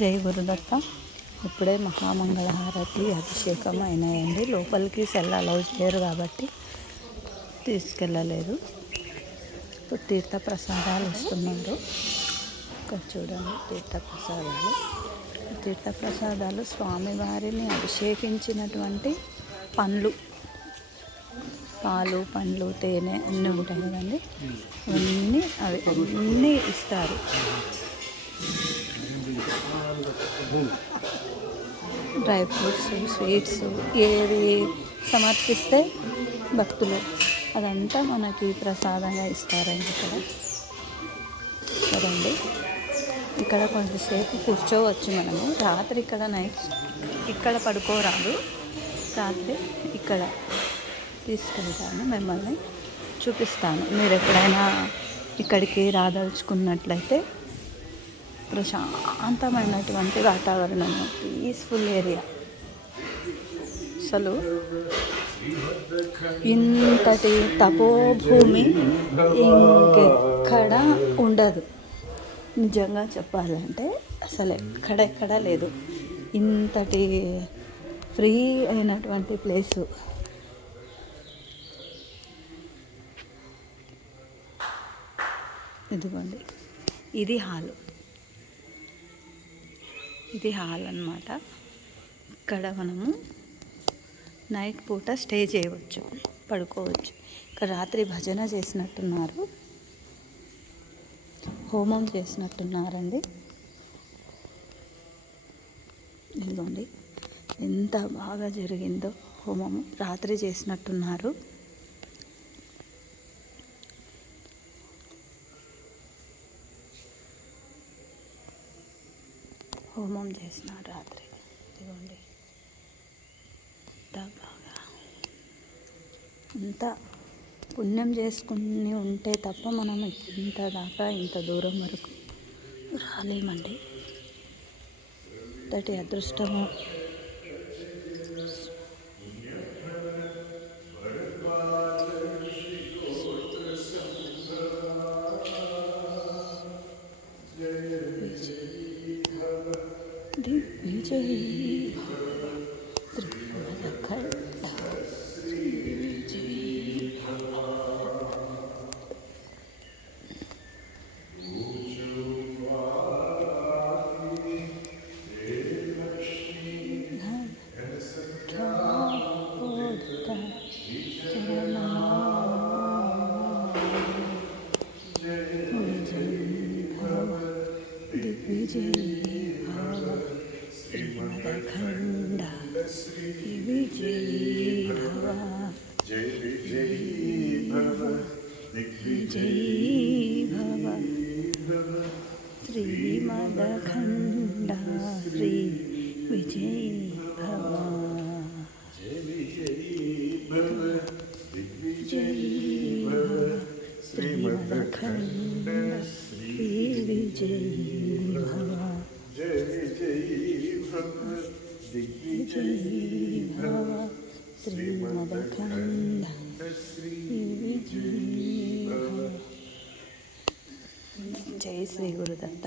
జై గురుదత్త. ఇప్పుడే మహామంగళహారతి అభిషేకం అయినాయండి. లోపలికి సెల్ అలౌ చేయరు కాబట్టి తీసుకెళ్ళలేదు. ఇప్పుడు తీర్థ ప్రసాదాలు ఇస్తున్నారు. ఇక్కడ చూడండి, తీర్థ ప్రసాదాలు స్వామివారిని అభిషేకించినటువంటి పండ్లు, పాలు, పండ్లు, తేనె అన్నీ ఉంటాయి కదండి. అన్నీ ఇస్తారు. డ్రై ఫ్రూట్స్, స్వీట్స్ ఏది సమర్పిస్తే భక్తులు అదంతా మనకి ప్రసాదంగా ఇస్తారండి. కదండి, ఇక్కడ కొంచెంసేపు కూర్చోవచ్చు మనము. రాత్రి ఇక్కడ ఇక్కడ పడుకోరాదు. రాత్రి ఇక్కడ తీసుకెళ్తాను, మిమ్మల్ని చూపిస్తాను. మీరు ఎప్పుడైనా ఇక్కడికి రాదలుచుకున్నట్లయితే ప్రశాంతమైనటువంటి వాతావరణం, పీస్ఫుల్ ఏరియా. అసలు ఇంతటి తపోభూమి ఇంకెక్కడ ఉండదు. నిజంగా చెప్పాలంటే అసలు ఎక్కడెక్కడా లేదు ఇంతటి ఫ్రీ అయినటువంటి ప్లేసు. ఇదిగోండి, ఇది హాల్ అన్నమాట. ఇక్కడ మనము నైట్ పూట స్టే చేయవచ్చు, పడుకోవచ్చు. ఇక్కడ రాత్రి భజన చేసినట్టున్నారు, హోమం చేసినట్టున్నారండి. ఇదిగోండి, ఎంత బాగా జరిగిందో హోమము. రాత్రి చేసినట్టున్నారు. హోమం చేసినారు రాత్రి. ఇదిగోండి, బాగా అంత పుణ్యం చేసుకుని ఉంటే తప్ప మనం ఇంత దూరం వరకు రాలేమండి. ఇంతటి అదృష్టము దిగ్విజయీ భవ శ్రీమదఖండ విజయీ భవ, దిగ్విజయీ భవ, శ్రీమదఖండ శ్రీ విజయీ భవ, శ్రీమదఖండ శ్రీ విజయీ భవ, దిగ్విజయీ భవ, శ్రీమదఖండ శ్రీ విజయీ భవ. జై శ్రీ గురుదత్త.